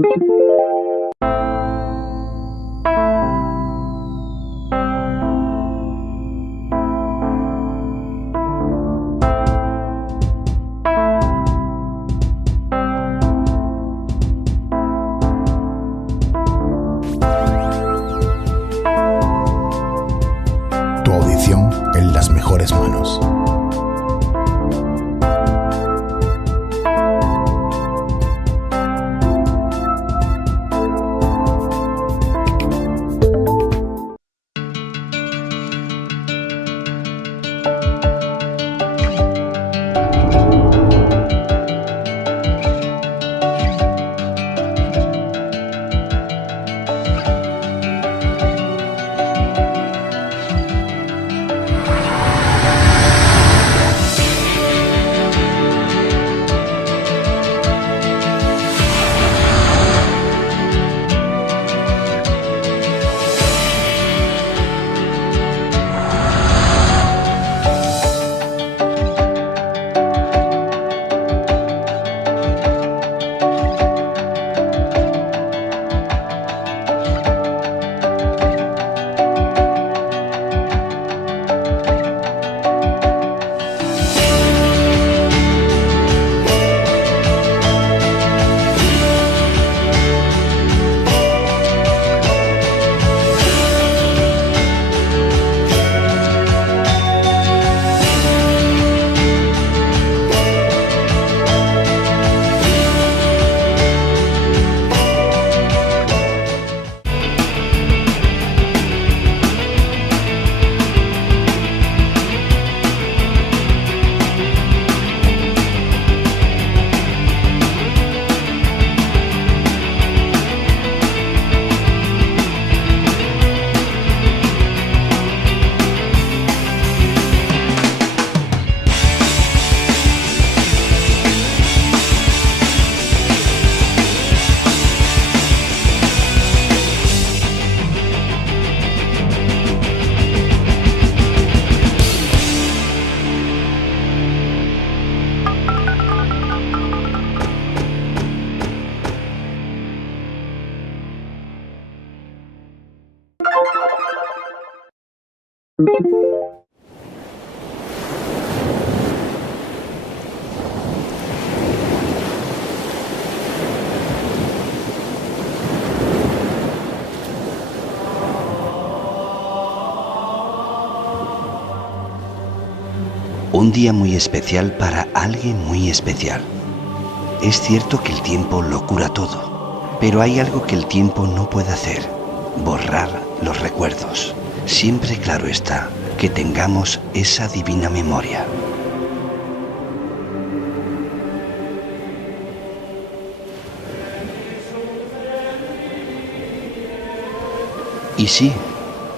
Tu audición en las mejores manos. Un día muy especial para alguien muy especial. Es cierto que el tiempo lo cura todo, pero hay algo que el tiempo no puede hacer: borrar los recuerdos. Siempre claro está que tengamos esa divina memoria. Y sí,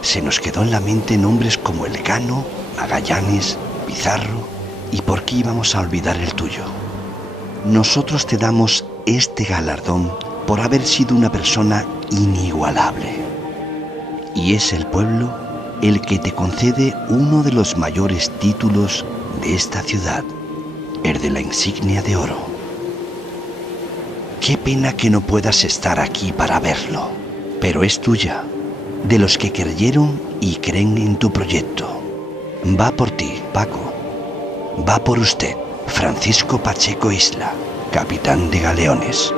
se nos quedó en la mente nombres como Elcano, Magallanes, Pizarro, ¿y por qué íbamos a olvidar el tuyo? Nosotros te damos este galardón por haber sido una persona inigualable. Y es el pueblo el que te concede uno de los mayores títulos de esta ciudad, el de la insignia de oro. Qué pena que no puedas estar aquí para verlo, pero es tuya, de los que creyeron y creen en tu proyecto. Va por ti, Paco. Va por usted, Francisco Pacheco Isla, capitán de galeones.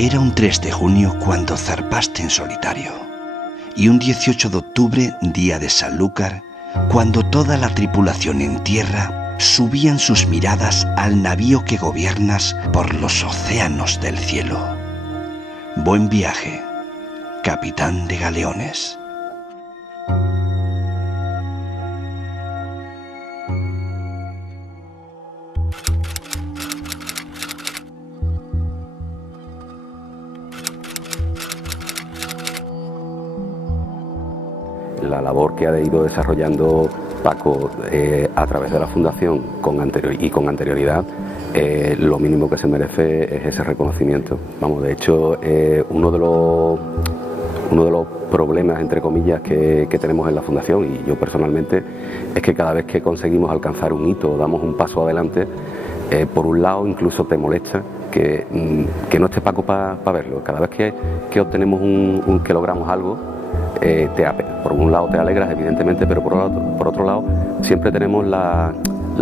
Era un 3 de junio cuando zarpaste en solitario, y un 18 de octubre, día de Sanlúcar, cuando toda la tripulación en tierra subían sus miradas al navío que gobiernas por los océanos del cielo. Buen viaje, capitán de galeones. La labor que ha ido desarrollando Paco a través de la Fundación con anterioridad, lo mínimo que se merece es ese reconocimiento. Vamos, de hecho, uno de los problemas, entre comillas, que tenemos en la Fundación, y yo personalmente, es que cada vez que conseguimos alcanzar un hito o damos un paso adelante, por un lado incluso te molesta que no esté Paco para verlo. Cada vez que obtenemos que logramos algo, por un lado te alegras, evidentemente, pero por otro lado siempre tenemos la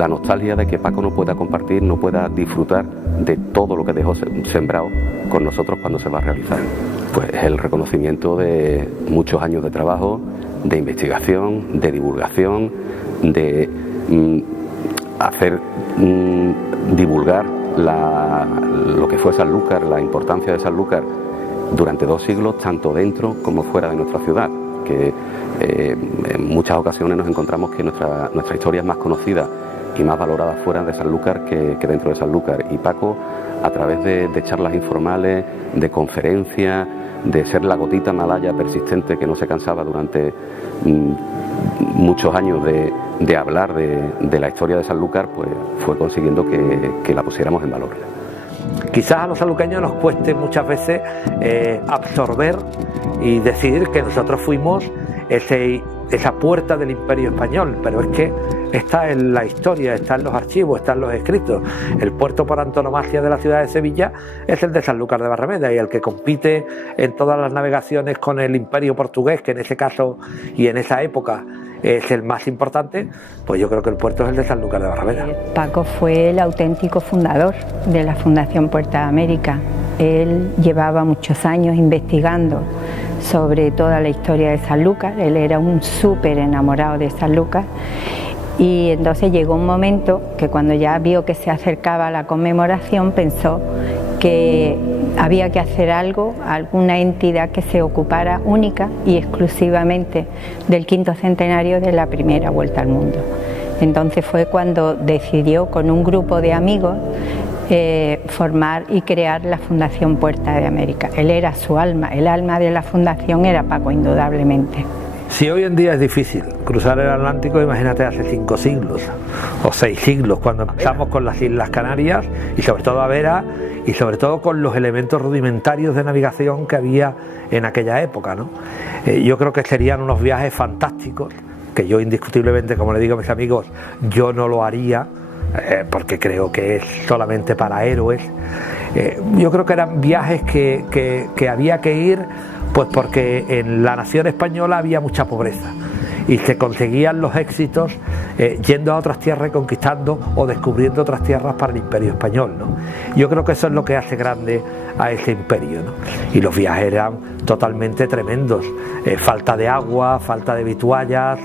nostalgia de que Paco no pueda compartir, no pueda disfrutar de todo lo que dejó sembrado con nosotros cuando se va a realizar. Pues es el reconocimiento de muchos años de trabajo, de investigación, de divulgación, de hacer divulgar lo que fue Sanlúcar, la importancia de Sanlúcar durante 2 siglos, tanto dentro como fuera de nuestra ciudad, que en muchas ocasiones nos encontramos que nuestra historia es más conocida y más valorada fuera de Sanlúcar que dentro de Sanlúcar. Y Paco, a través de charlas informales, de conferencias, de ser la gotita malaya persistente que no se cansaba durante muchos años de hablar de la historia de Sanlúcar, pues fue consiguiendo que la pusiéramos en valor. Quizás a los sanluqueños nos cueste muchas veces absorber y decidir que nosotros fuimos esa puerta del Imperio Español, pero es que está en la historia, está en los archivos, está en los escritos. El puerto por antonomasia de la ciudad de Sevilla es el de Sanlúcar de Barrameda, y el que compite en todas las navegaciones con el Imperio portugués, que en ese caso y en esa época es el más importante, pues yo creo que el puerto es el de Sanlúcar de Barrameda. Paco fue el auténtico fundador de la Fundación Puerta de América. Él llevaba muchos años investigando sobre toda la historia de Sanlúcar. Él era un súper enamorado de Sanlúcar, y entonces llegó un momento que cuando ya vio que se acercaba la conmemoración, pensó que había que hacer algo, alguna entidad que se ocupara única y exclusivamente del 5º centenario de la primera vuelta al mundo. Entonces fue cuando decidió, con un grupo de amigos, formar y crear la Fundación Puerta de América. Él era su alma, el alma de la fundación era Paco, indudablemente. Si hoy en día es difícil cruzar el Atlántico, imagínate hace 5 siglos o 6 siglos, cuando empezamos con las Islas Canarias y sobre todo a Vera, y sobre todo con los elementos rudimentarios de navegación que había en aquella época, ¿no? Yo creo que serían unos viajes fantásticos, que yo indiscutiblemente, como le digo a mis amigos, yo no lo haría, porque creo que es solamente para héroes. Yo creo que eran viajes que había que ir, pues porque en la nación española había mucha pobreza y se conseguían los éxitos yendo a otras tierras y conquistando o descubriendo otras tierras para el Imperio Español, ¿no? Yo creo que eso es lo que hace grande a ese imperio, ¿no? Y los viajes eran totalmente tremendos, falta de agua, falta de vituallas,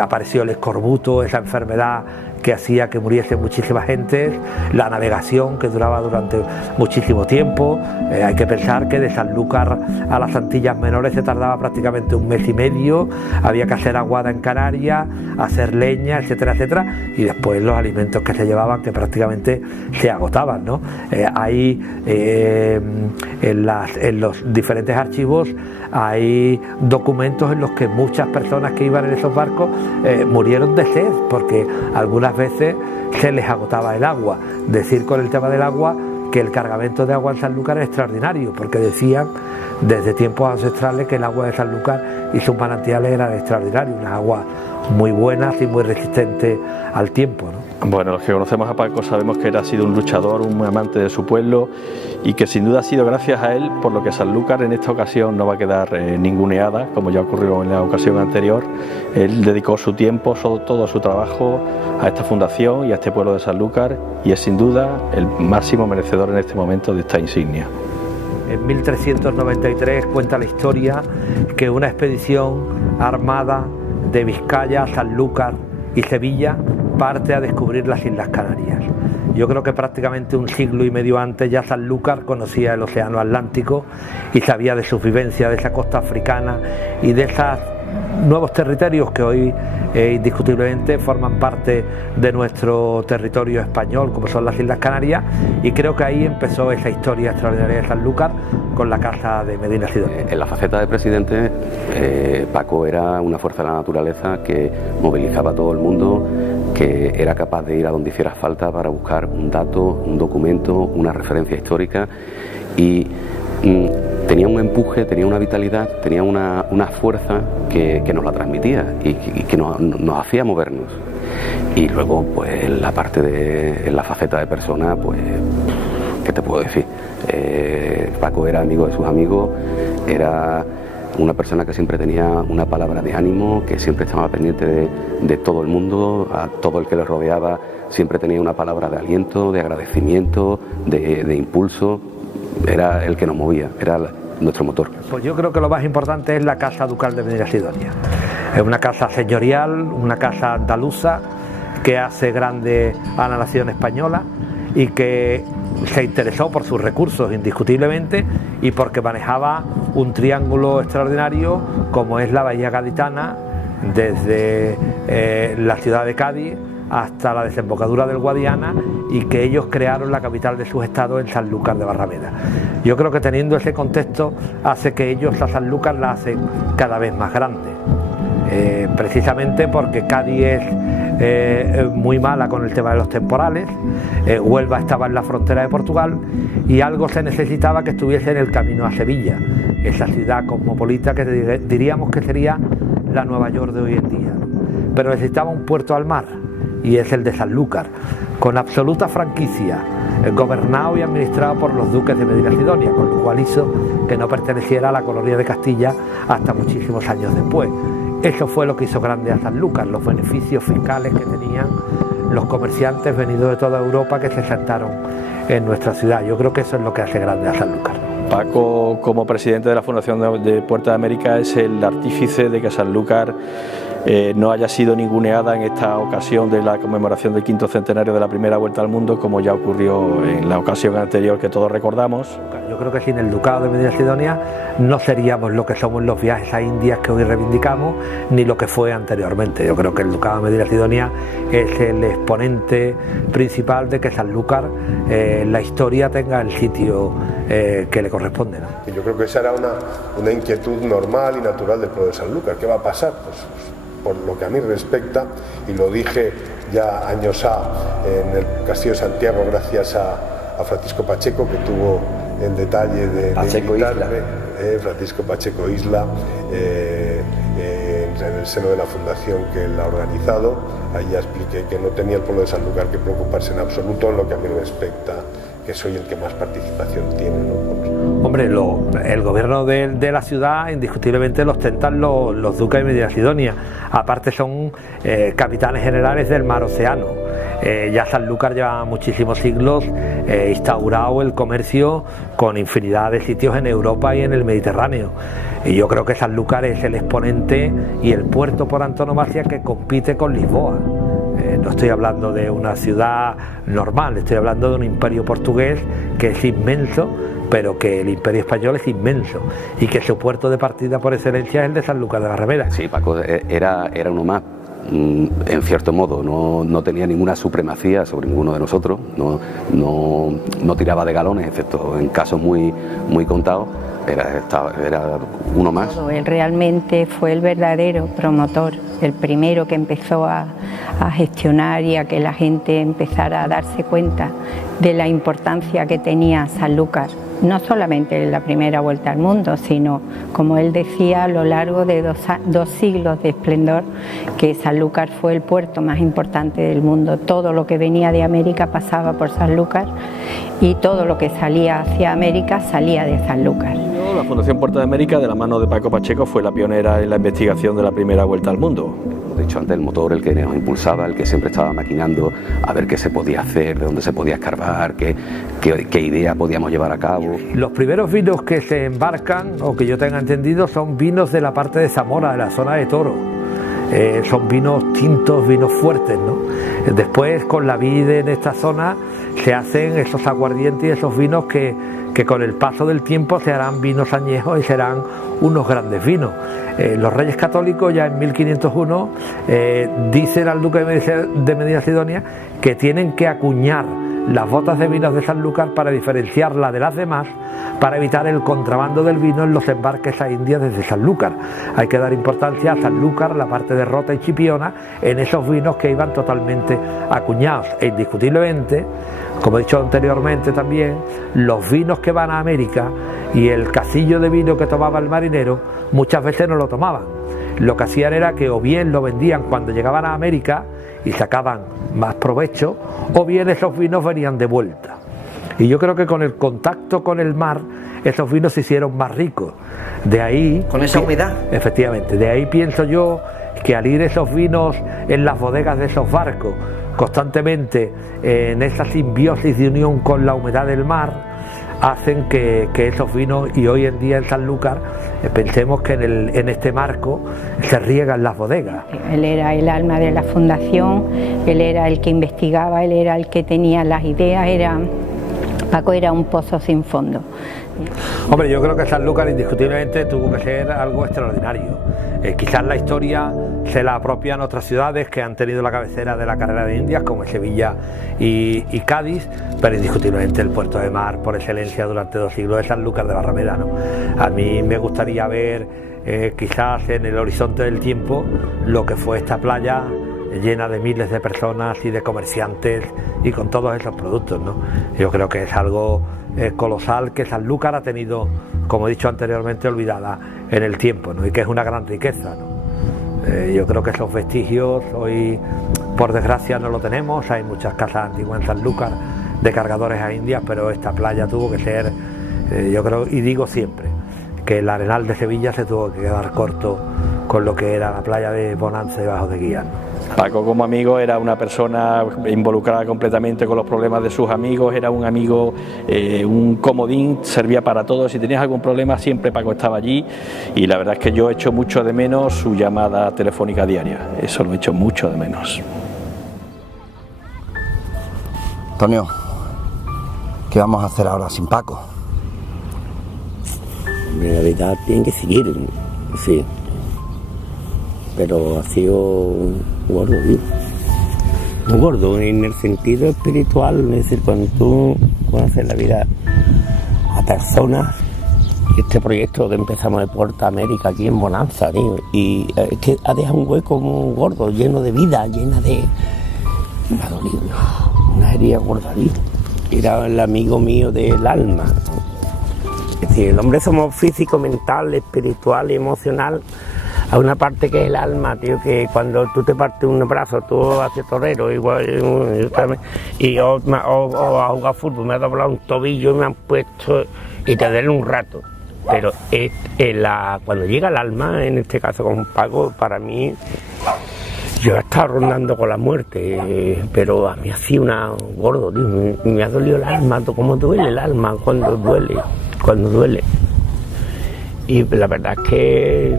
apareció el escorbuto, esa enfermedad que hacía que muriese muchísima gente, la navegación que duraba durante muchísimo tiempo. Hay que pensar que de Sanlúcar a las Antillas Menores se tardaba prácticamente 1 mes y medio, había que hacer aguada en Canarias, hacer leña, etcétera, etcétera, y después los alimentos que se llevaban, que prácticamente se agotaban, ¿no? Ahí en los diferentes archivos hay documentos en los que muchas personas que iban en esos barcos murieron de sed, porque algunas veces se les agotaba el agua. Decir con el tema del agua que el cargamento de agua en Sanlúcar es extraordinario, porque decían desde tiempos ancestrales que el agua de Sanlúcar y sus manantiales eran extraordinarios, unas aguas muy buenas y muy resistentes al tiempo, ¿no? Bueno, los que conocemos a Paco sabemos que ha sido un luchador, un amante de su pueblo, y que sin duda ha sido gracias a él por lo que Sanlúcar en esta ocasión no va a quedar ninguneada, como ya ocurrió en la ocasión anterior. Él dedicó su tiempo, todo su trabajo a esta fundación y a este pueblo de Sanlúcar, y es sin duda el máximo merecedor en este momento de esta insignia. En 1393 cuenta la historia que una expedición armada de Vizcaya, Sanlúcar y Sevilla parte a descubrir las Islas Canarias. Yo creo que prácticamente un siglo y medio antes ya Sanlúcar conocía el océano Atlántico y sabía de su vivencia, de esa costa africana y de esos nuevos territorios que hoy indiscutiblemente forman parte de nuestro territorio español, como son las Islas Canarias, y creo que ahí empezó esa historia extraordinaria de Sanlúcar con la casa de Medina Sidonia. En la faceta de presidente, Paco era una fuerza de la naturaleza que movilizaba a todo el mundo, que era capaz de ir a donde hiciera falta para buscar un dato, un documento, una referencia histórica, y tenía un empuje, tenía una vitalidad, tenía una fuerza que nos la transmitía y que nos hacía movernos. Y luego, pues en la faceta de persona, pues, ¿qué te puedo decir? Paco era amigo de sus amigos, era una persona que siempre tenía una palabra de ánimo, que siempre estaba pendiente de todo el mundo, a todo el que le rodeaba, siempre tenía una palabra de aliento, de agradecimiento, de impulso. Era el que nos movía, era nuestro motor. Pues yo creo que lo más importante es la Casa Ducal de Medina Sidonia. Es una casa señorial, una casa andaluza que hace grande a la nación española y que se interesó por sus recursos indiscutiblemente y porque manejaba un triángulo extraordinario como es la Bahía Gaditana desde la ciudad de Cádiz hasta la desembocadura del Guadiana, y que ellos crearon la capital de sus estados en Sanlúcar de Barrameda. Yo creo que teniendo ese contexto hace que ellos a Sanlúcar la hacen cada vez más grande, precisamente porque Cádiz es muy mala con el tema de los temporales, Huelva estaba en la frontera de Portugal y algo se necesitaba que estuviese en el camino a Sevilla, esa ciudad cosmopolita que diríamos que sería la Nueva York de hoy en día, pero necesitaba un puerto al mar, y es el de Sanlúcar, con absoluta franquicia, gobernado y administrado por los duques de Medina Sidonia, con lo cual hizo que no perteneciera a la colonia de Castilla hasta muchísimos años después. Eso fue lo que hizo grande a Sanlúcar, los beneficios fiscales que tenían los comerciantes venidos de toda Europa que se sentaron en nuestra ciudad. Yo creo que eso es lo que hace grande a Sanlúcar. Paco, como presidente de la Fundación de Puerta de América, es el artífice de que Sanlúcar no haya sido ninguneada en esta ocasión de la conmemoración del 5º centenario de la primera vuelta al mundo, como ya ocurrió en la ocasión anterior que todos recordamos. Yo creo que sin el Ducado de Medina Sidonia no seríamos lo que somos los viajes a Indias que hoy reivindicamos, ni lo que fue anteriormente. Yo creo que el Ducado de Medina Sidonia es el exponente principal de que Sanlúcar la historia tenga el sitio que le corresponde, ¿no? Yo creo que esa era una inquietud normal y natural del pueblo de Sanlúcar. ¿Qué va a pasar? Pues por lo que a mí respecta, y lo dije ya años en el Castillo de Santiago gracias a Francisco Pacheco, que tuvo el detalle de invitarme, Francisco Pacheco Isla, en el seno de la fundación que él ha organizado. Ahí ya expliqué que no tenía el pueblo de Sanlúcar que preocuparse en absoluto en lo que a mí respecta, que soy el que más participación tiene, ¿no? Hombre, el gobierno de la ciudad indiscutiblemente lo ostentan los duques de Medina Sidonia. Aparte son capitanes generales del mar Océano. Ya Sanlúcar lleva muchísimos siglos instaurado el comercio con infinidad de sitios en Europa y en el Mediterráneo. Y yo creo que Sanlúcar es el exponente y el puerto por antonomasia que compite con Lisboa. No estoy hablando de una ciudad normal, estoy hablando de un imperio portugués que es inmenso, pero que el imperio español es inmenso y que su puerto de partida por excelencia es el de Sanlúcar de Barrameda. Sí, Paco era uno más, en cierto modo, no tenía ninguna supremacía sobre ninguno de nosotros, no tiraba de galones, excepto en casos muy contados. Era uno más. Él realmente fue el verdadero promotor, el primero que empezó a gestionar y a que la gente empezara a darse cuenta de la importancia que tenía Sanlúcar, no solamente en la primera vuelta al mundo, sino, como él decía, a lo largo de dos siglos de esplendor, que Sanlúcar fue el puerto más importante del mundo. Todo lo que venía de América pasaba por Sanlúcar y todo lo que salía hacia América salía de Sanlúcar. modo, la Fundación Puerta de América, de la mano de Paco Pacheco, fue la pionera en la investigación de la primera vuelta al mundo. De hecho, antes el motor, el que nos impulsaba, el que siempre estaba maquinando a ver qué se podía hacer, de dónde se podía escarbar, qué idea podíamos llevar a cabo. Los primeros vinos que se embarcan, o que yo tenga entendido, son vinos de la parte de Zamora, de la zona de Toro. Son vinos tintos, vinos fuertes, ¿no? Después, con la vid en esta zona, se hacen esos aguardientes y esos vinos que con el paso del tiempo se harán vinos añejos y serán unos grandes vinos. Los Reyes Católicos ya en 1501 dicen al duque de Medina Sidonia que tienen que acuñar las botas de vinos de Sanlúcar para diferenciarla de las demás, para evitar el contrabando del vino en los embarques a India desde Sanlúcar. Hay que dar importancia a Sanlúcar, la parte de Rota y Chipiona, en esos vinos que iban totalmente acuñados. E indiscutiblemente, como he dicho anteriormente también, los vinos que van a América y el casillo de vino que tomaba el marinero muchas veces no lo tomaban. Lo que hacían era que o bien lo vendían cuando llegaban a América y sacaban más provecho, o bien esos vinos venían de vuelta. Y yo creo que con el contacto con el mar, esos vinos se hicieron más ricos. De ahí... Con esa humedad. Efectivamente, de ahí pienso yo que al ir esos vinos en las bodegas de esos barcos, constantemente en esa simbiosis de unión con la humedad del mar, hacen que esos vinos, y hoy en día en Sanlúcar, pensemos que en este marco se riegan las bodegas. Él era el alma de la fundación, él era el que investigaba, él era el que tenía las ideas, Paco era un pozo sin fondo. Hombre, yo creo que Sanlúcar indiscutiblemente tuvo que ser algo extraordinario. Quizás la historia se la apropian otras ciudades que han tenido la cabecera de la carrera de Indias, como Sevilla y Cádiz, pero indiscutiblemente el puerto de mar por excelencia durante 2 siglos es Sanlúcar de Barrameda, ¿no? A mí me gustaría ver quizás en el horizonte del tiempo lo que fue esta playa llena de miles de personas y de comerciantes y con todos esos productos, ¿no? Yo creo que es algo colosal que Sanlúcar ha tenido, como he dicho anteriormente, olvidada en el tiempo, ¿no? Y que es una gran riqueza, ¿no? Yo creo que esos vestigios hoy, por desgracia, no lo tenemos. Hay muchas casas antiguas en Sanlúcar de cargadores a Indias, pero esta playa tuvo que ser, yo creo, y digo siempre, que el Arenal de Sevilla se tuvo que quedar corto con lo que era la playa de Bonanza y Bajo de Guía, ¿no? Paco, como amigo, era una persona involucrada completamente con los problemas de sus amigos, era un amigo, un comodín, servía para todo. Si tenías algún problema, siempre Paco estaba allí, y la verdad es que yo echo mucho de menos su llamada telefónica diaria, eso lo echo mucho de menos. Antonio, ¿qué vamos a hacer ahora sin Paco? En realidad tiene que seguir, sí. Pero ha sido un gordo, ¿sí? Un gordo en el sentido espiritual, es decir, cuando tú conoces la vida a personas. Este proyecto que empezamos de Puerta América aquí en Bonanza, tío, y es que ha dejado un hueco muy gordo, lleno de vida, llena de... Me ha dolido, una herida gorda, tío. Era el amigo mío del alma. Es decir, el hombre somos físico, mental, espiritual y emocional. Hay una parte que es el alma, tío, que cuando tú te partes un brazo, tú haces torero, igual, y o a jugar fútbol, me ha doblado un tobillo y me han puesto, y te duele un rato. Pero cuando llega el alma, en este caso con Paco, para mí, yo he estado rondando con la muerte, pero a mí ha sido un gordo, tío, me ha dolido el alma, cómo duele el alma cuando duele. Y la verdad es que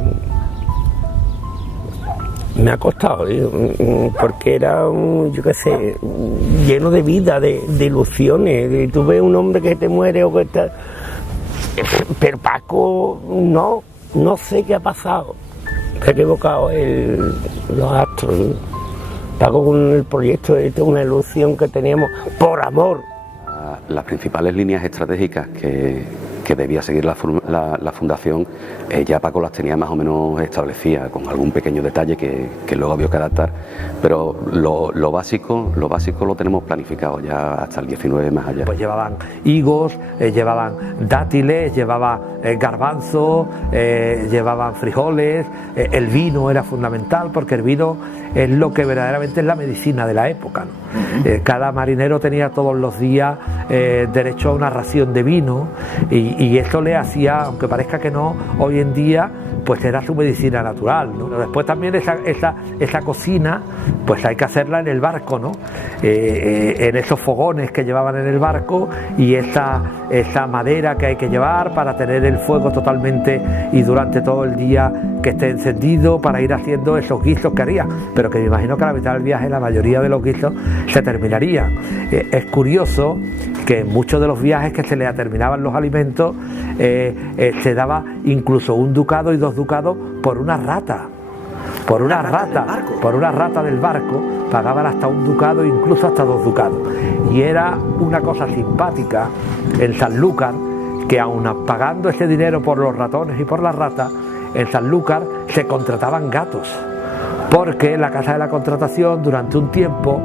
me ha costado, porque era, yo qué sé, lleno de vida, de ilusiones. Y tú ves un hombre que te muere o que está... Pero Paco, no sé qué ha pasado. Se ha equivocado los astros. Paco con el proyecto, esta es una ilusión que teníamos por amor. Las principales líneas estratégicas que debía seguir la fundación, ya Paco las tenía más o menos establecidas, con algún pequeño detalle que luego había que adaptar, pero lo básico lo tenemos planificado ya hasta el 19 más allá. Pues llevaban higos, llevaban dátiles, llevaban garbanzos, llevaban frijoles, el vino era fundamental, porque el vino es lo que verdaderamente es la medicina de la época, ¿no? Cada marinero tenía todos los días derecho a una ración de vino, y y eso le hacía, aunque parezca que no, hoy en día pues era su medicina natural, ¿no? Pero después también esa cocina pues hay que hacerla en el barco, ¿no? En esos fogones que llevaban en el barco, y esa madera que hay que llevar para tener el fuego totalmente y durante todo el día que esté encendido, para ir haciendo esos guisos que haría, pero que me imagino que a la mitad del viaje la mayoría de los guisos se terminarían. Es curioso que en muchos de los viajes que se le terminaban los alimentos se daba incluso un ducado y 2 ducados por una rata. Por una rata del barco pagaban hasta 1 ducado, incluso hasta 2 ducados. Y era una cosa simpática en Sanlúcar, que aun pagando ese dinero por los ratones y por las ratas, en Sanlúcar se contrataban gatos, porque la Casa de la Contratación durante un tiempo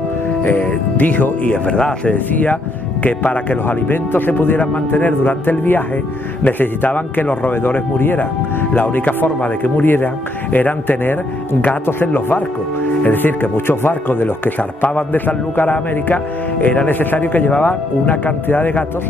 dijo, y es verdad, se decía, que para que los alimentos se pudieran mantener durante el viaje necesitaban que los roedores murieran. La única forma de que murieran eran tener gatos en los barcos. Es decir, que muchos barcos de los que zarpaban de Sanlúcar a América era necesario que llevaban una cantidad de gatos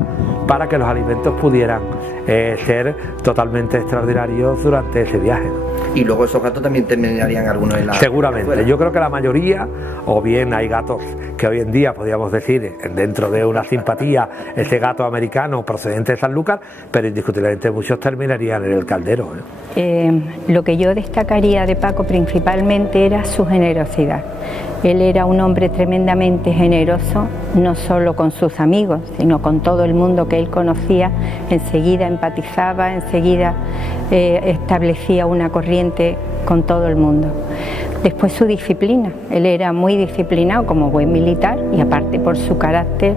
para que los alimentos pudieran ser totalmente extraordinarios durante ese viaje. Y luego esos gatos también terminarían algunos en la... Seguramente, yo creo que la mayoría, o bien hay gatos que hoy en día podríamos decir, dentro de una simpatía, ese gato americano procedente de Sanlúcar, pero indiscutiblemente muchos terminarían en el caldero. Lo que yo destacaría de Paco principalmente era su generosidad. Él era un hombre tremendamente generoso, no solo con sus amigos, sino con todo el mundo que él conocía. Enseguida empatizaba, enseguida establecía una corriente con todo el mundo. Después su disciplina, él era muy disciplinado como buen militar, y aparte por su carácter,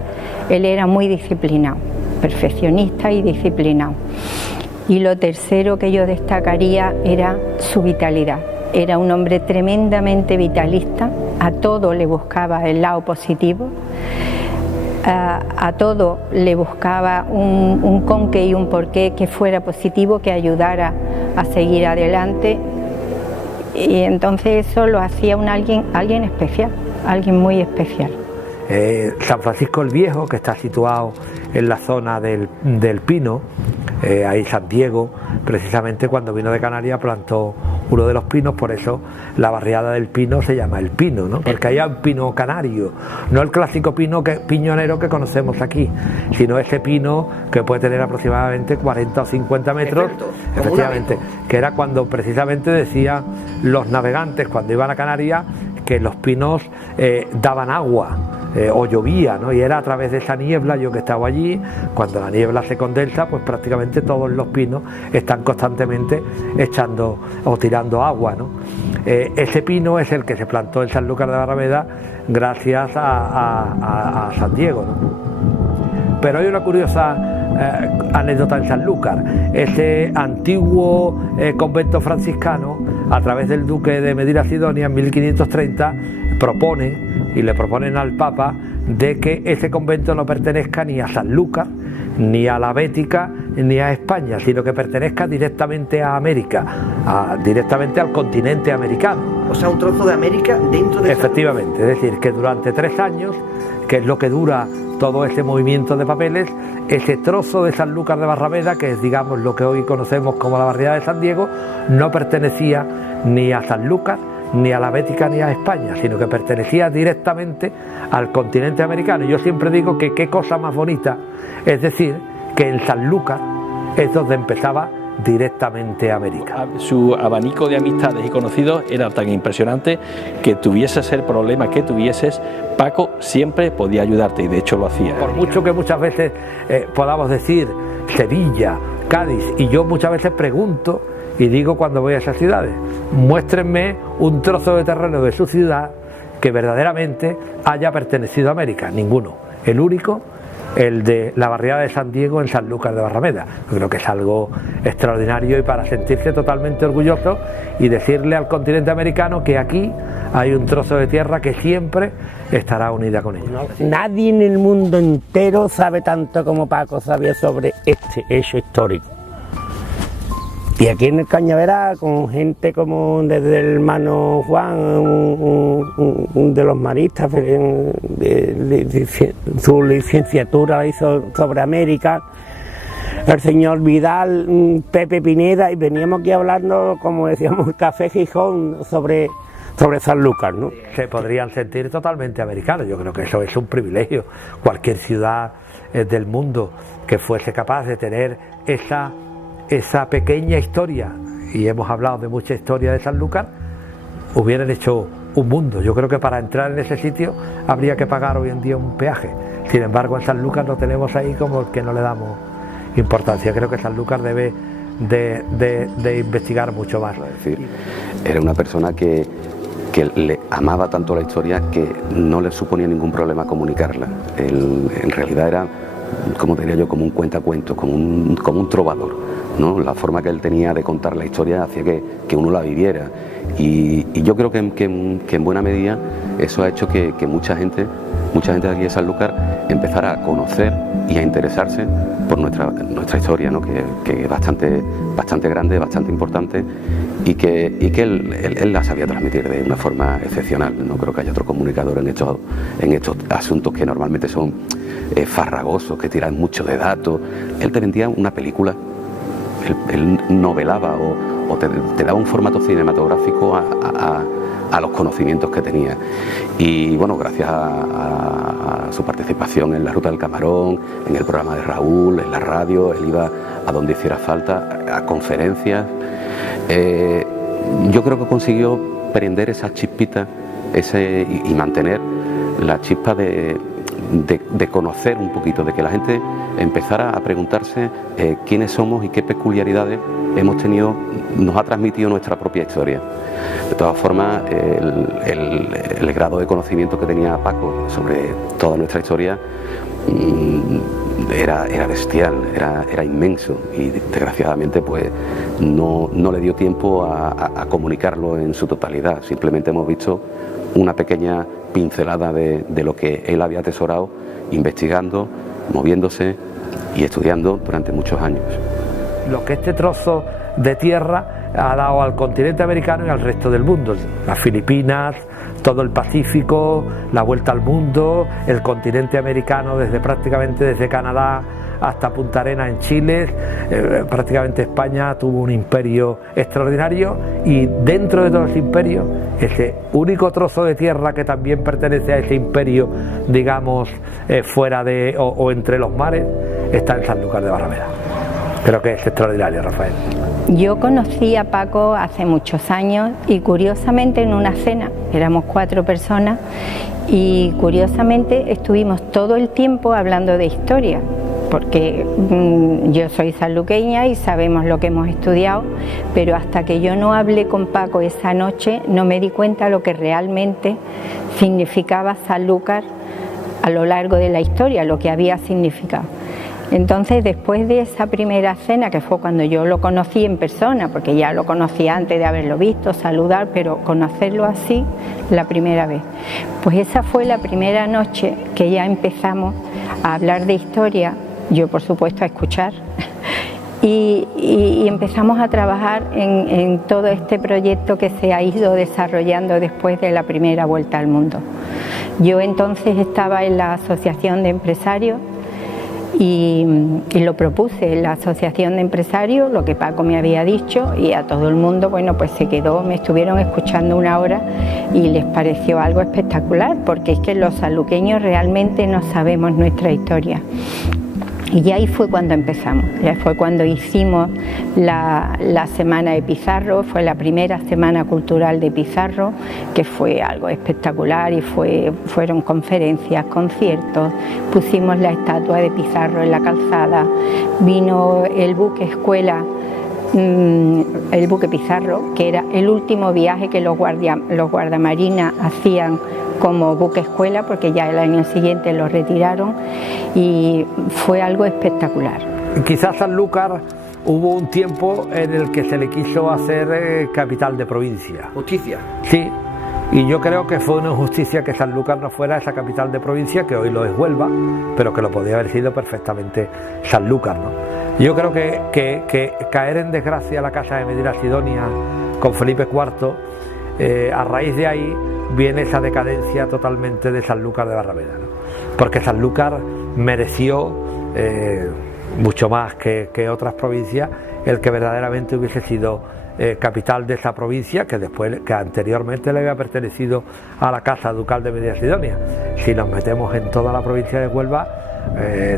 él era muy disciplinado, perfeccionista y disciplinado. Y lo tercero que yo destacaría era su vitalidad. Era un hombre tremendamente vitalista, a todo le buscaba el lado positivo, a todo le buscaba un conqué y un porqué que fuera positivo, que ayudara a seguir adelante, y entonces eso lo hacía alguien especial, alguien muy especial. San Francisco el Viejo, que está situado en la zona del Pino, ahí San Diego, precisamente cuando vino de Canarias plantó uno de los pinos, por eso la barriada del Pino se llama El Pino, ¿no? Porque hay un pino canario, no el clásico piñonero que conocemos aquí, sino ese pino que puede tener aproximadamente 40 o 50 metros, efectivamente, que era cuando precisamente decían los navegantes cuando iban a Canarias que los pinos daban agua. O llovía, ¿no? Y era a través de esa niebla, yo que estaba allí, cuando la niebla se condensa, pues prácticamente todos los pinos están constantemente echando o tirando agua, ¿no? Ese pino es el que se plantó en Sanlúcar de Barrameda gracias a San Diego, ¿no? Pero hay una curiosa anécdota en Sanlúcar. Ese antiguo convento franciscano, a través del duque de Medina Sidonia en 1530, le proponen al Papa de que ese convento no pertenezca ni a Sanlúcar, ni a la Bética, ni a España, sino que pertenezca directamente a América, directamente al continente americano. O sea, un trozo de América dentro de... Efectivamente, es decir, que durante 3 años, que es lo que dura todo ese movimiento de papeles, ese trozo de Sanlúcar de Barrameda, que es, digamos, lo que hoy conocemos como la barriada de San Diego, no pertenecía ni a Sanlúcar, ni a la Bética, ni a España, sino que pertenecía directamente al continente americano. Yo siempre digo que qué cosa más bonita, es decir, que en Sanlúcar es donde empezaba directamente América. Su abanico de amistades y conocidos era tan impresionante que tuvieses el problema que tuvieses, Paco siempre podía ayudarte, y de hecho lo hacía. Por mucho que muchas veces podamos decir Sevilla, Cádiz, y yo muchas veces pregunto y digo cuando voy a esas ciudades, muéstrenme un trozo de terreno de su ciudad que verdaderamente haya pertenecido a América. Ninguno. El único, el de la barriada de San Diego en Sanlúcar de Barrameda. Yo creo que es algo extraordinario y para sentirse totalmente orgulloso y decirle al continente americano que aquí hay un trozo de tierra que siempre estará unida con ellos. Nadie en el mundo entero sabe tanto como Paco sabía sobre este hecho histórico. Y aquí en el Cañaveral, con gente como desde el hermano Juan, un de los maristas, su licenciatura la hizo sobre América, el señor Vidal, Pepe Pineda, y veníamos aquí hablando, como decíamos, Café Gijón, sobre Sanlúcar, ¿no? Se podrían sentir totalmente americanos. Yo creo que eso es un privilegio. Cualquier ciudad del mundo que fuese capaz de tener esa pequeña historia, y hemos hablado de mucha historia de Sanlúcar, hubieran hecho un mundo. Yo creo que para entrar en ese sitio habría que pagar hoy en día un peaje. Sin embargo, en Sanlúcar lo tenemos ahí como que no le damos importancia. Creo que Sanlúcar debe de investigar mucho más. Es decir, era una persona que le amaba tanto la historia que no le suponía ningún problema comunicarla. Él, en realidad era, como diría yo, como un cuentacuentos, como un trovador, ¿no? La forma que él tenía de contar la historia hacía que uno la viviera, y yo creo que en buena medida eso ha hecho que mucha gente de aquí de Sanlúcar empezara a conocer y a interesarse por nuestra historia, ¿no? que es bastante grande, bastante importante, y que él la sabía transmitir de una forma excepcional. No creo que haya otro comunicador en estos asuntos que normalmente son farragosos, que tiran mucho de datos. Él te vendía una película, él novelaba o te daba un formato cinematográfico a los conocimientos que tenía. Y bueno, gracias a su participación en la Ruta del Camarón, en el programa de Raúl, en la radio, él iba a donde hiciera falta, a conferencias. Yo creo que consiguió prender esa chispita y mantener la chispa de conocer un poquito, de que la gente empezara a preguntarse quiénes somos y qué peculiaridades hemos tenido, nos ha transmitido nuestra propia historia. De todas formas, el grado de conocimiento que tenía Paco sobre toda nuestra historia era bestial, era inmenso, y desgraciadamente pues no le dio tiempo a comunicarlo en su totalidad. Simplemente hemos visto una pequeña pincelada de lo que él había atesorado, investigando, moviéndose y estudiando durante muchos años. Lo que este trozo de tierra ha dado al continente americano y al resto del mundo: las Filipinas, todo el Pacífico, la vuelta al mundo, el continente americano prácticamente desde Canadá hasta Punta Arenas en Chile. Prácticamente España tuvo un imperio extraordinario, y dentro de todo ese imperio, ese único trozo de tierra que también pertenece a ese imperio, digamos, fuera de o entre los mares, está en Sanlúcar de Barrameda. Creo que es extraordinario, Rafael. Yo conocí a Paco hace muchos años, y curiosamente en una cena, éramos 4 personas, y curiosamente estuvimos todo el tiempo hablando de historia, porque yo soy sanluqueña y sabemos lo que hemos estudiado, pero hasta que yo no hablé con Paco esa noche no me di cuenta lo que realmente significaba Sanlúcar a lo largo de la historia, lo que había significado. Entonces, después de esa primera cena, que fue cuando yo lo conocí en persona, porque ya lo conocía antes de haberlo visto, saludar, pero conocerlo así, la primera vez, pues esa fue la primera noche que ya empezamos a hablar de historia, yo por supuesto a escuchar, y empezamos a trabajar en todo este proyecto que se ha ido desarrollando después de la primera vuelta al mundo. Yo entonces estaba en la Asociación de Empresarios, y lo propuse en la Asociación de Empresarios, lo que Paco me había dicho, y a todo el mundo, bueno, pues se quedó, me estuvieron escuchando una hora y les pareció algo espectacular, porque es que los sanluqueños realmente no sabemos nuestra historia. Y ahí fue cuando empezamos, ya fue cuando hicimos la Semana de Pizarro, fue la primera Semana Cultural de Pizarro, que fue algo espectacular, y fueron conferencias, conciertos, pusimos la estatua de Pizarro en la calzada, vino el buque escuela, el buque Pizarro, que era el último viaje que los guardamarinas hacían como buque escuela, porque ya el año siguiente lo retiraron, y fue algo espectacular. Quizás Sanlúcar hubo un tiempo en el que se le quiso hacer capital de provincia. Justicia. Sí, y yo creo que fue una injusticia que Sanlúcar no fuera esa capital de provincia, que hoy lo es Huelva, pero que lo podía haber sido perfectamente Sanlúcar, ¿no? Yo creo que caer en desgracia la casa de Medina Sidonia con Felipe IV, a raíz de ahí viene esa decadencia totalmente de Sanlúcar de Barrameda, ¿no? Porque Sanlúcar mereció mucho más que otras provincias, el que verdaderamente hubiese sido capital de esa provincia, que anteriormente le había pertenecido a la Casa Ducal de Medina Sidonia. Si nos metemos en toda la provincia de Huelva,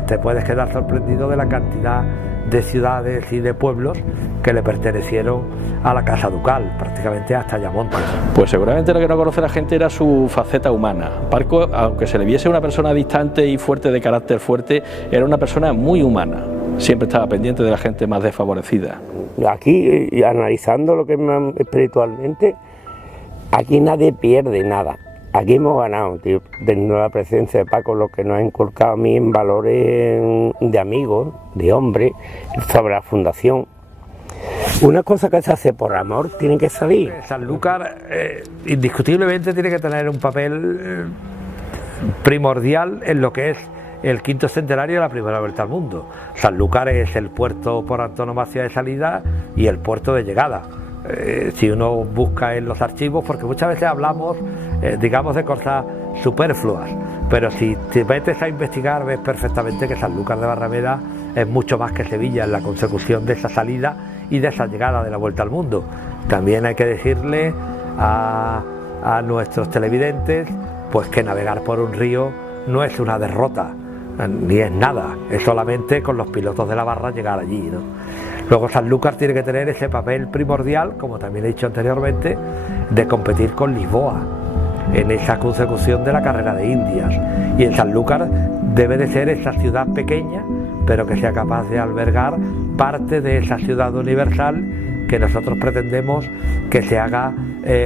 te puedes quedar sorprendido de la cantidad de ciudades y de pueblos que le pertenecieron a la Casa Ducal, prácticamente hasta Ayamonte. Pues seguramente lo que no conoce la gente era su faceta humana. Parco, aunque se le viese una persona distante y fuerte, de carácter fuerte, era una persona muy humana. Siempre estaba pendiente de la gente más desfavorecida. Aquí, analizando lo que es espiritualmente, aquí nadie pierde nada. Aquí hemos ganado, tío, teniendo la presencia de Paco, lo que nos ha inculcado a mí en valores de amigos, de hombre, sobre la fundación. Una cosa que se hace por amor tiene que salir. Sanlúcar indiscutiblemente tiene que tener un papel primordial en lo que es el 5º centenario de la primera vuelta al mundo. Sanlúcar es el puerto por antonomasia de salida y el puerto de llegada. Si uno busca en los archivos, porque muchas veces hablamos, digamos, de cosas superfluas, pero si te metes a investigar ves perfectamente que Sanlúcar de Barrameda es mucho más que Sevilla en la consecución de esa salida y de esa llegada de la vuelta al mundo. También hay que decirle a nuestros televidentes pues que navegar por un río no es una derrota, ni es nada, es solamente con los pilotos de la barra llegar allí, ¿no? Luego Sanlúcar tiene que tener ese papel primordial, como también he dicho anteriormente, de competir con Lisboa en esa consecución de la carrera de Indias. Y en Sanlúcar debe de ser esa ciudad pequeña, pero que sea capaz de albergar parte de esa ciudad universal que nosotros pretendemos que se haga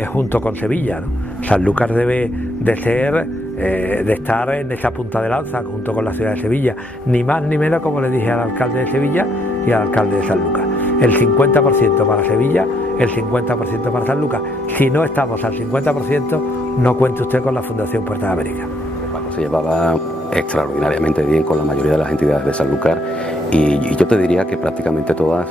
junto con Sevilla, ¿no? Sanlúcar debe de ser, de estar en esa punta de lanza junto con la ciudad de Sevilla, ni más ni menos, como le dije al alcalde de Sevilla y al alcalde de Sanlúcar. El 50% para Sevilla, el 50% para Sanlúcar. Si no estamos al 50%, no cuente usted con la Fundación Puerta de América. Paco se llevaba extraordinariamente bien con la mayoría de las entidades de Sanlúcar y yo te diría que prácticamente todas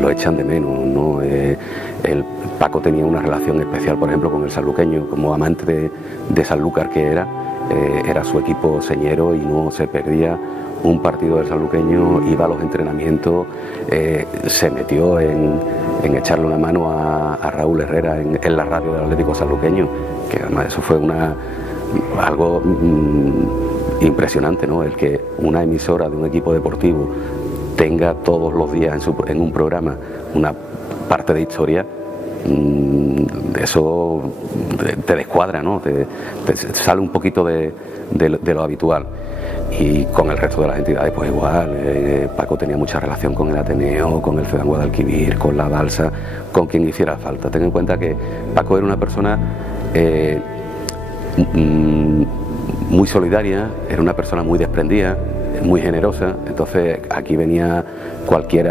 lo echan de menos, ¿no? El Paco tenía una relación especial, por ejemplo, con el sanluqueño, como amante de Sanlúcar que era su equipo señero y no se perdía un partido del sanluqueño, iba a los entrenamientos, se metió en echarle una mano a Raúl Herrera en la radio del Atlético Sanluqueño, que además eso fue algo impresionante, ¿no? El que una emisora de un equipo deportivo tenga todos los días en un programa una parte de historia, eso te descuadra, ¿no? Te sale un poquito de lo habitual. Y con el resto de las entidades pues igual, Paco tenía mucha relación con el Ateneo, con el FEDAN Guadalquivir, con la Balsa, con quien hiciera falta. Ten en cuenta que Paco era una persona muy solidaria, era una persona muy desprendida, muy generosa. Entonces aquí venía cualquier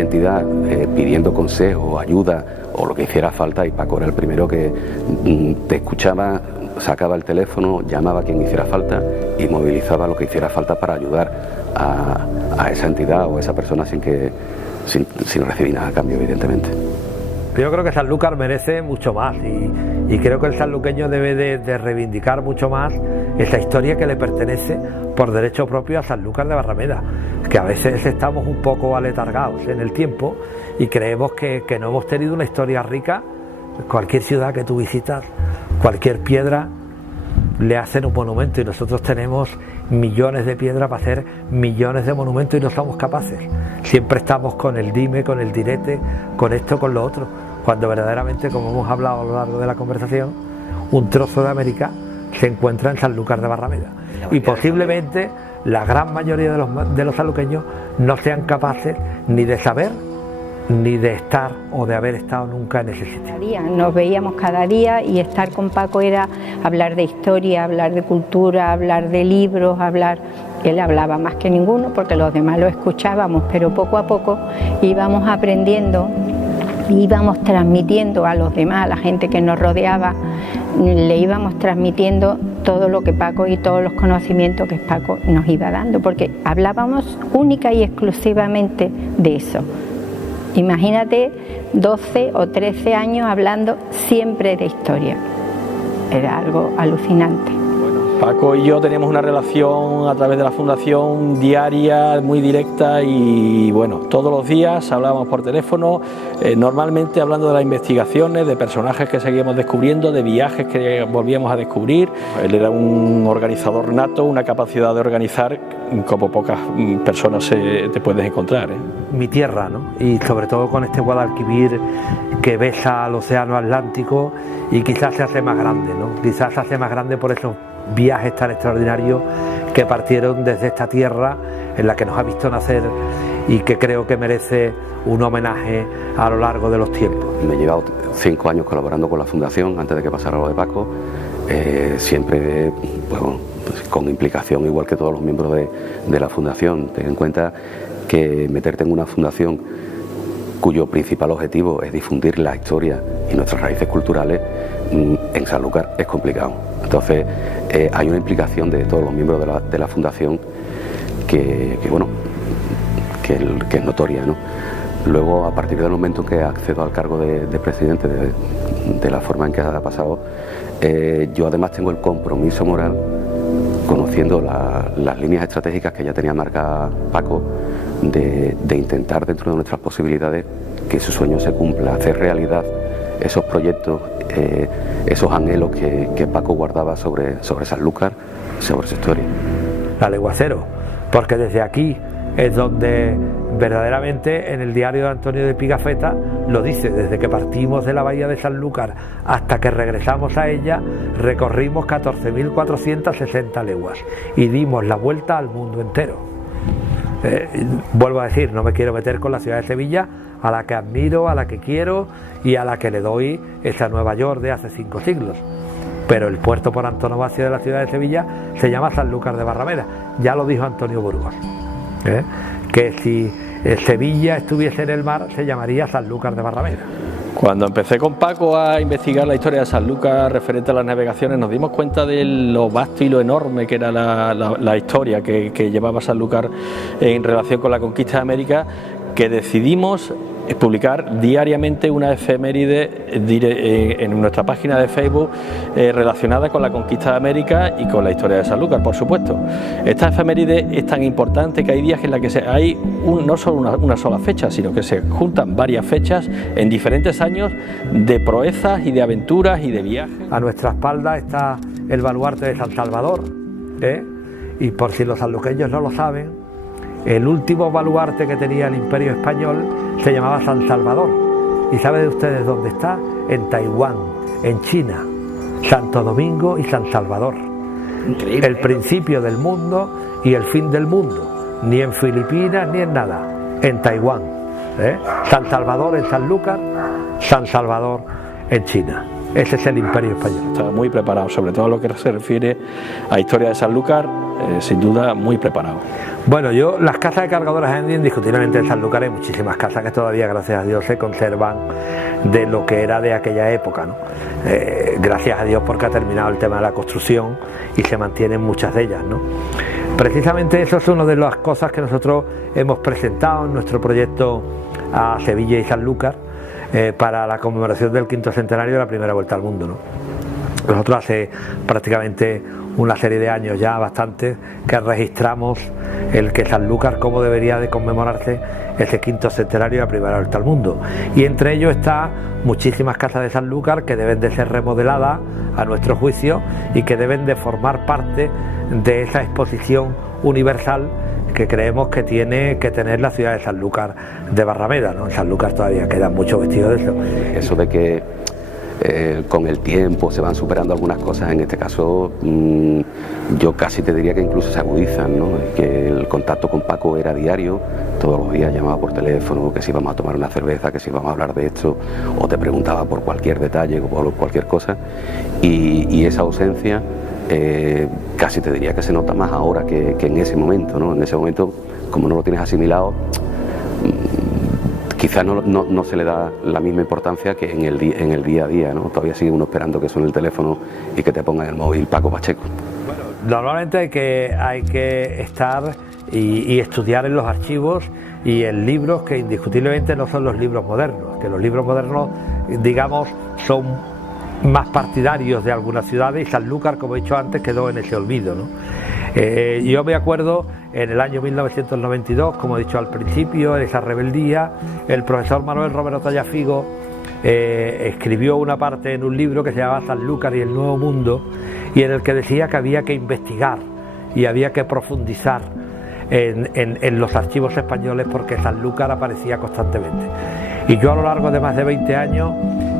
entidad pidiendo consejo, ayuda o lo que hiciera falta, y Paco era el primero que te escuchaba, sacaba el teléfono, llamaba a quien hiciera falta y movilizaba lo que hiciera falta para ayudar a esa entidad o a esa persona sin recibir nada a cambio, evidentemente. Yo creo que Sanlúcar merece mucho más y creo que el sanluqueño debe de reivindicar mucho más esa historia que le pertenece por derecho propio a Sanlúcar de Barrameda, que a veces estamos un poco aletargados en el tiempo y creemos que no hemos tenido una historia rica. Cualquier ciudad que tú visitas, cualquier piedra le hacen un monumento, y nosotros tenemos millones de piedras para hacer millones de monumentos y no somos capaces. Siempre estamos con el dime, con el direte, con esto, con lo otro, cuando verdaderamente, como hemos hablado a lo largo de la conversación, un trozo de América se encuentra en Sanlúcar de Barrameda, y posiblemente la gran mayoría de los sanluqueños no sean capaces ni de saber ni de estar o de haber estado nunca en ese sitio. Nos veíamos cada día y estar con Paco era hablar de historia, hablar de cultura, hablar de libros, Él hablaba más que ninguno porque los demás lo escuchábamos, pero poco a poco íbamos aprendiendo, íbamos transmitiendo a los demás, a la gente que nos rodeaba, le íbamos transmitiendo todo lo que Paco y todos los conocimientos que Paco nos iba dando, porque hablábamos única y exclusivamente de eso. Imagínate 12 o 13 años hablando siempre de historia. Era algo alucinante. Bueno, Paco y yo tenemos una relación a través de la fundación diaria, muy directa, y bueno, todos los días hablábamos por teléfono, normalmente hablando de las investigaciones, de personajes que seguíamos descubriendo, de viajes que volvíamos a descubrir. Él era un organizador nato, una capacidad de organizar como pocas personas te puedes encontrar. Mi tierra, ¿no? Y sobre todo con este Guadalquivir que besa al océano Atlántico y quizás se hace más grande, ¿no? Quizás se hace más grande por esos viajes tan extraordinarios que partieron desde esta tierra en la que nos ha visto nacer y que creo que merece un homenaje a lo largo de los tiempos. Me he llevado 5 años colaborando con la Fundación antes de que pasara lo de Paco, siempre bueno, pues con implicación igual que todos los miembros de la Fundación. Ten en cuenta que meterte en una fundación cuyo principal objetivo es difundir la historia y nuestras raíces culturales en Sanlúcar es complicado. Entonces hay una implicación de todos los miembros de la Fundación que es notoria, ¿no? Luego, a partir del momento en que accedo al cargo de presidente, de la forma en que ha pasado, yo además tengo el compromiso moral, conociendo las líneas estratégicas que ya tenía marcada Paco, de intentar dentro de nuestras posibilidades que su sueño se cumpla, hacer realidad esos proyectos, esos anhelos que Paco guardaba sobre Sanlúcar, sobre su historia. La Legua Cero, porque desde aquí es donde verdaderamente en el diario de Antonio de Pigafetta lo dice: desde que partimos de la bahía de Sanlúcar hasta que regresamos a ella, recorrimos 14.460 leguas y dimos la vuelta al mundo entero. Vuelvo a decir, no me quiero meter con la ciudad de Sevilla, a la que admiro, a la que quiero y a la que le doy esa Nueva York de hace 5 siglos. Pero el puerto por antonomasia de la ciudad de Sevilla se llama Sanlúcar de Barrameda. Ya lo dijo Antonio Burgos, que si Sevilla estuviese en el mar se llamaría Sanlúcar de Barrameda. Cuando empecé con Paco a investigar la historia de Sanlúcar referente a las navegaciones, nos dimos cuenta de lo vasto y lo enorme que era la historia que llevaba Sanlúcar en relación con la conquista de América, que decidimos publicar diariamente una efeméride en nuestra página de Facebook relacionada con la conquista de América y con la historia de Sanlúcar, por supuesto. Esta efeméride es tan importante que hay días en los que hay no solo una sola fecha, sino que se juntan varias fechas en diferentes años de proezas y de aventuras y de viajes. A nuestra espalda está el baluarte de San Salvador, y por si los sanluqueños no lo saben, el último baluarte que tenía el Imperio Español se llamaba San Salvador. ¿Y saben ustedes dónde está? En Taiwán, en China, Santo Domingo y San Salvador. Increíble. El principio del mundo y el fin del mundo. Ni en Filipinas ni en nada. En Taiwán. San Salvador en Sanlúcar, San Salvador en China. Ese es el Imperio Español. Estaba muy preparado, sobre todo a lo que se refiere a historia de Sanlúcar, sin duda muy preparado. Bueno, las casas de cargadores indiscutiblemente en Sanlúcar hay muchísimas casas que todavía, gracias a Dios, se conservan de lo que era de aquella época, ¿no? Gracias a Dios, porque ha terminado el tema de la construcción y se mantienen muchas de ellas, ¿no? Precisamente eso es una de las cosas que nosotros hemos presentado en nuestro proyecto a Sevilla y Sanlúcar para la conmemoración del 5º centenario de la primera vuelta al mundo, ¿no? Nosotros hace prácticamente una serie de años ya, bastantes, que registramos el que Sanlúcar cómo debería de conmemorarse ese 5º centenario de la primera vuelta al mundo, y entre ellos está muchísimas casas de Sanlúcar que deben de ser remodeladas a nuestro juicio y que deben de formar parte de esa exposición universal que creemos que tiene que tener la ciudad de Sanlúcar de Barrameda, ¿no? En Sanlúcar todavía quedan muchos vestidos de eso. Eso de que con el tiempo se van superando algunas cosas, en este caso yo casi te diría que incluso se agudizan, ¿no? Que el contacto con Paco era diario, todos los días llamaba por teléfono, que si íbamos a tomar una cerveza, que si íbamos a hablar de esto, o te preguntaba por cualquier detalle o por cualquier cosa, y esa ausencia casi te diría que se nota más ahora que en ese momento, ¿no? En ese momento, como no lo tienes asimilado, quizás no se le da la misma importancia que en el día a día, ¿no? Todavía sigue uno esperando que suene el teléfono y que te ponga en el móvil Paco Pacheco. Bueno, normalmente hay que estar y estudiar en los archivos y en libros que indiscutiblemente no son los libros modernos, que los libros modernos, digamos, son más partidarios de algunas ciudades y Sanlúcar, como he dicho antes, quedó en ese olvido, ¿no? Yo me acuerdo en el año 1992, como he dicho al principio, en esa rebeldía, el profesor Manuel Romero Tallafigo escribió una parte en un libro que se llamaba Sanlúcar y el Nuevo Mundo, y en el que decía que había que investigar y había que profundizar en los archivos españoles porque Sanlúcar aparecía constantemente. Y yo a lo largo de más de 20 años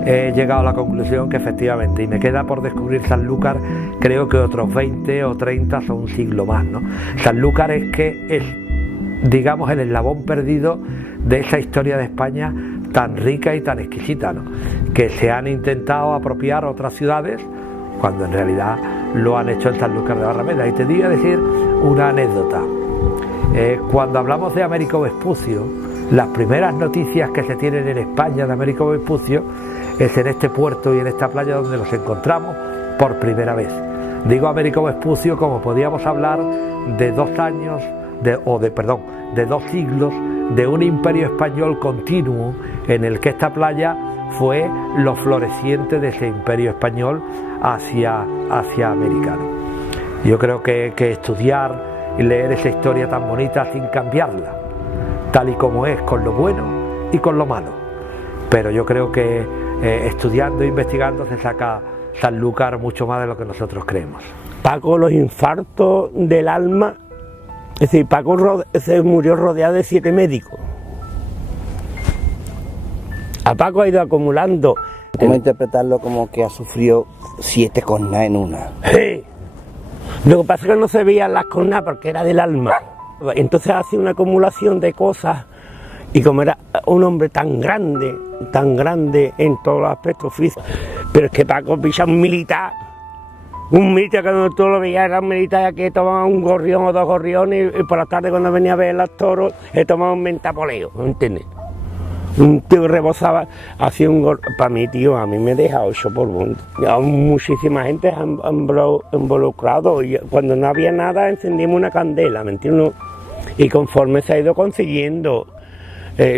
he llegado a la conclusión que efectivamente, y me queda por descubrir Sanlúcar, creo que otros 20 o 30 son un siglo más, ¿no? Sanlúcar es digamos, el eslabón perdido de esa historia de España tan rica y tan exquisita, ¿no? Que se han intentado apropiar otras ciudades cuando en realidad lo han hecho en Sanlúcar de Barrameda. Y te voy a decir una anécdota. Cuando hablamos de Américo Vespucio, las primeras noticias que se tienen en España de Américo Vespucio es en este puerto y en esta playa donde nos encontramos por primera vez. Digo Américo Vespucio como podíamos hablar de 2 años, de 2 siglos, de un imperio español continuo en el que esta playa fue lo floreciente de ese imperio español hacia América, ¿no? Yo creo que estudiar y leer esa historia tan bonita sin cambiarla, tal y como es, con lo bueno y con lo malo. Pero yo creo que estudiando e investigando se saca Sanlúcar mucho más de lo que nosotros creemos. Paco, los infartos del alma, es decir, Paco se murió rodeado de 7 médicos. A Paco ha ido acumulando. Vamos a interpretarlo como que ha sufrido 7 cornas en una. Sí. Lo que pasa es que no se veían las cornas porque era del alma. Entonces hace una acumulación de cosas, y como era un hombre tan grande en todos los aspectos físicos, pero es que Paco pisa un militar que cuando tú lo veías era un militar que tomaba un gorrión o 2 gorriones, y por la tarde cuando venía a ver los toros tomaba un mentapoleo, ¿me entiendes? Un tío que rebosaba, hacía un gol. Para mí, tío, a mí me deja 8 polvos. Muchísima gente involucrado, y cuando no había nada encendíamos una candela, ¿me entiendes? Y conforme se ha ido consiguiendo,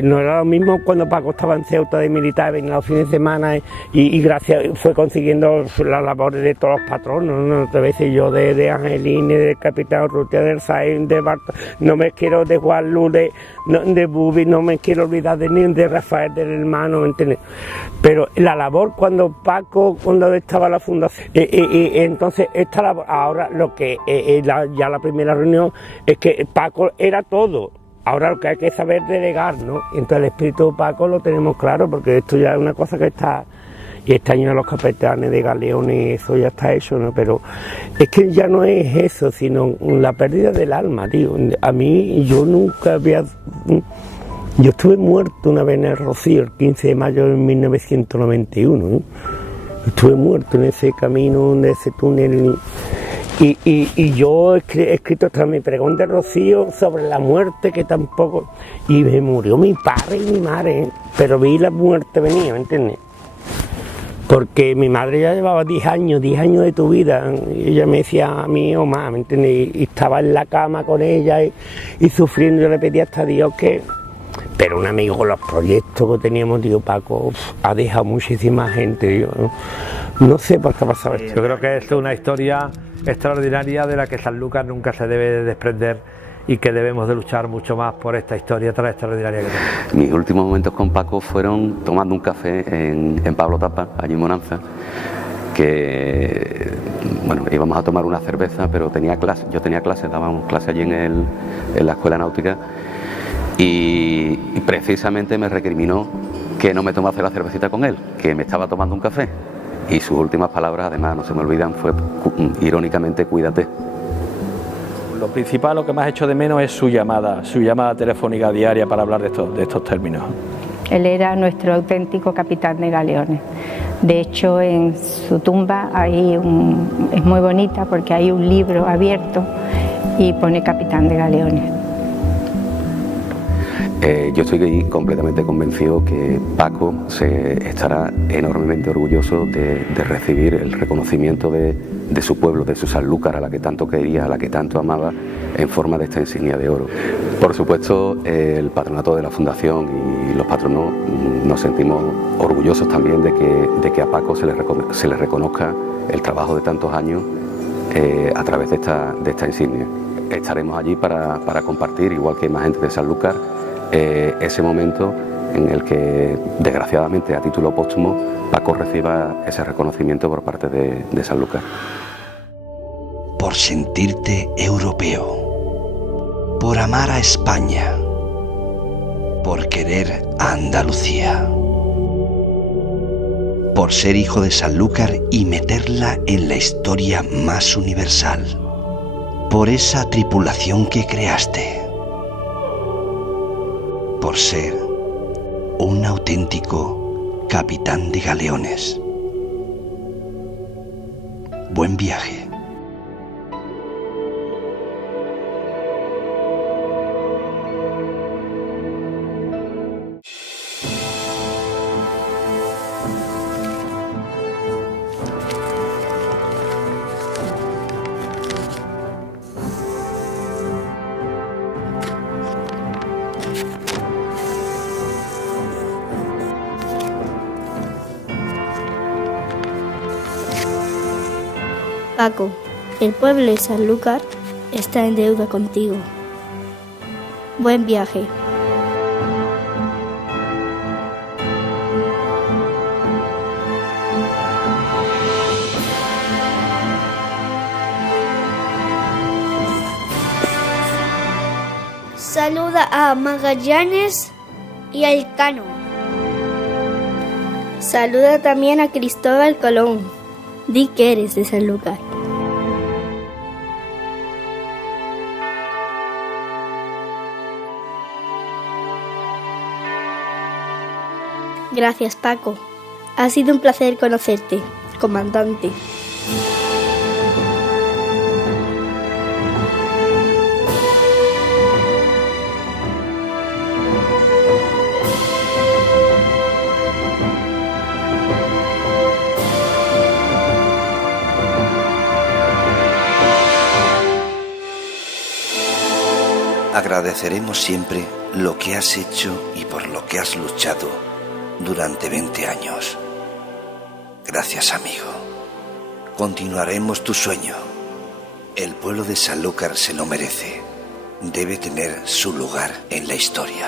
no era lo mismo cuando Paco estaba en Ceuta de militar, venía los fines de semana y gracias fue consiguiendo las labores de todos los patronos, ¿no? Otras veces yo de Angelini, del capitán Rutia, del Sain, de Barta, no me quiero de Juan Luz, de Bubi, no me quiero olvidar de Rafael, del hermano, ¿entiendes? Pero la labor cuando estaba la fundación, entonces esta labor, ahora lo que ya la primera reunión es que Paco era todo. Ahora lo que hay que saber delegar, ¿no? Entonces el espíritu de Paco lo tenemos claro, porque esto ya es una cosa que está, y este año los capitanes de galeones, eso ya está hecho, ¿no? Pero es que ya no es eso, sino la pérdida del alma, tío. A mí, yo nunca había... Yo estuve muerto una vez en el Rocío, el 15 de mayo de 1991, ¿no? Estuve muerto en ese camino, en ese túnel... Y yo he escrito hasta mi pregón de Rocío sobre la muerte, que tampoco... Y me murió mi padre y mi madre, pero vi la muerte venir, ¿me entiendes? Porque mi madre ya llevaba 10 años de tu vida, y ella me decía a mí o más, ¿me entiendes? Y estaba en la cama con ella y sufriendo, yo le pedía hasta a Dios que... Pero un amigo con los proyectos que teníamos, tío, Paco, ha dejado muchísima gente, tío, no sé por qué ha pasado esto. Yo creo que es una historia extraordinaria de la que Sanlúcar nunca se debe de desprender, y que debemos de luchar mucho más por esta historia tan extraordinaria que tenemos. Mis últimos momentos con Paco fueron tomando un café en Pablo Tapa, allí en Monanza, que bueno, íbamos a tomar una cerveza, pero yo tenía clase, dábamos clase allí en la escuela náutica, y precisamente me recriminó que no me tomase la cervecita con él, que me estaba tomando un café. Y sus últimas palabras, además, no se me olvidan, fue irónicamente: cuídate. Lo principal, lo que más echo de menos es su llamada telefónica diaria para hablar de estos términos. Él era nuestro auténtico capitán de galeones. De hecho, en su tumba es muy bonita porque hay un libro abierto y pone capitán de galeones. Yo estoy completamente convencido que Paco se estará enormemente orgulloso de recibir el reconocimiento de su pueblo, de su Sanlúcar, a la que tanto quería, a la que tanto amaba, en forma de esta insignia de oro. Por supuesto, el patronato de la Fundación y los patronos nos sentimos orgullosos también de que a Paco se le reconozca el trabajo de tantos años a través de esta insignia. Estaremos allí para compartir, igual que más gente de Sanlúcar, ese momento en el que, desgraciadamente, a título póstumo, Paco reciba ese reconocimiento por parte de Sanlúcar. Por sentirte europeo, por amar a España, por querer a Andalucía, por ser hijo de Sanlúcar y meterla en la historia más universal, por esa tripulación que creaste, por ser un auténtico capitán de galeones. Buen viaje. Paco, el pueblo de Sanlúcar está en deuda contigo. Buen viaje. Saluda a Magallanes y a Elcano. Saluda también a Cristóbal Colón. Di que eres de Sanlúcar. Gracias, Paco. Ha sido un placer conocerte, comandante. Agradeceremos siempre lo que has hecho y por lo que has luchado durante 20 años. Gracias, amigo. Continuaremos tu sueño. El pueblo de Sanlúcar se lo merece. Debe tener su lugar en la historia.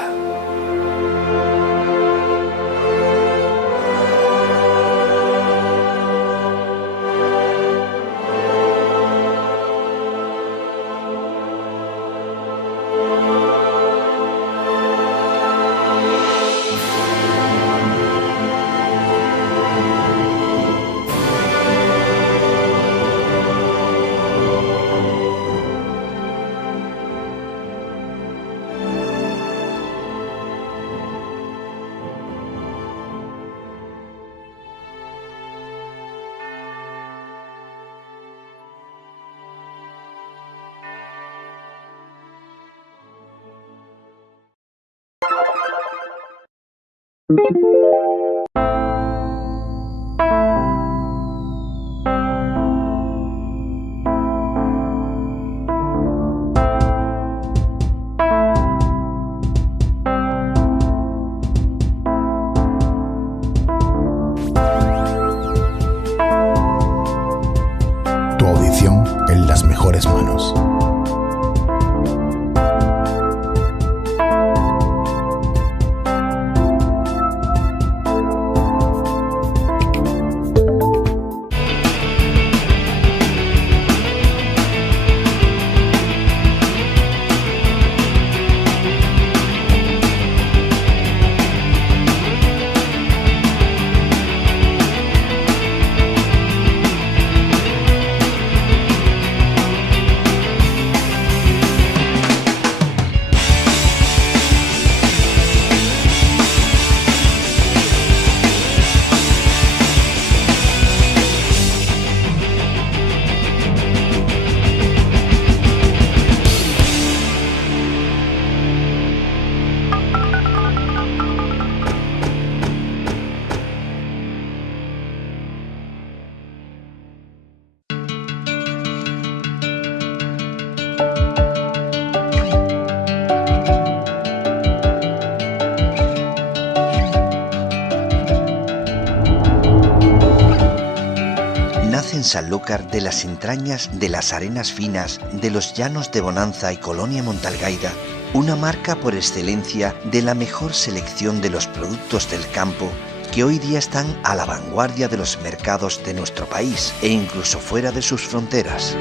Tu audición en las mejores manos. nace en Sanlúcar de las entrañas de las arenas finas de los llanos de Bonanza y Colonia Montalgaida, una marca por excelencia de la mejor selección de los productos del campo que hoy día están a la vanguardia de los mercados de nuestro país e incluso fuera de sus fronteras.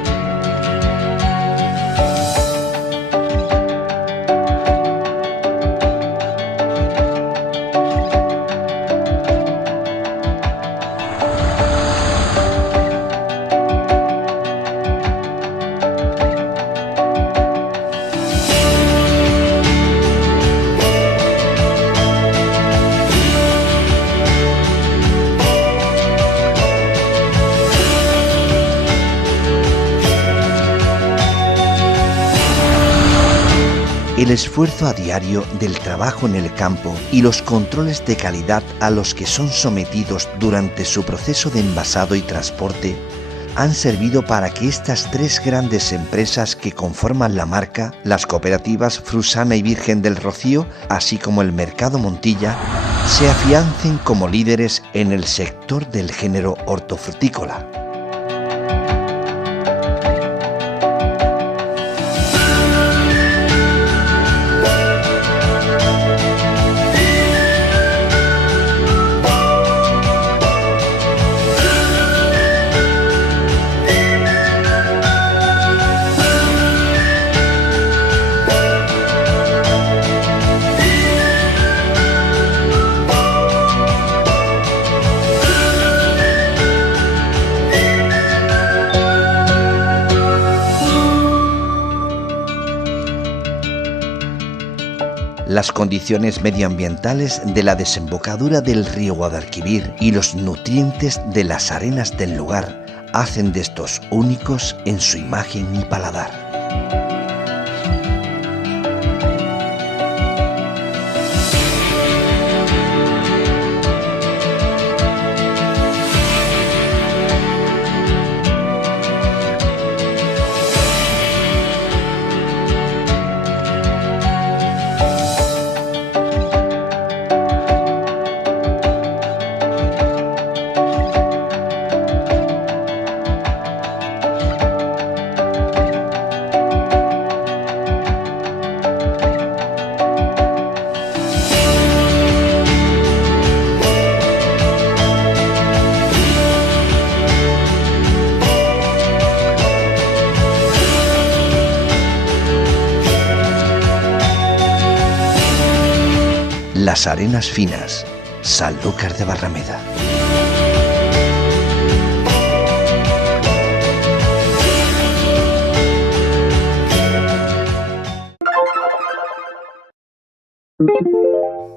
El esfuerzo a diario del trabajo en el campo y los controles de calidad a los que son sometidos durante su proceso de envasado y transporte han servido para que estas tres grandes empresas que conforman la marca, las cooperativas Frusana y Virgen del Rocío, así como el Mercado Montilla, se afiancen como líderes en el sector del género hortofrutícola. Las condiciones medioambientales de la desembocadura del río Guadalquivir y los nutrientes de las arenas del lugar hacen de estos únicos en su imagen y paladar. Las Arenas Finas, Sanlúcar de Barrameda.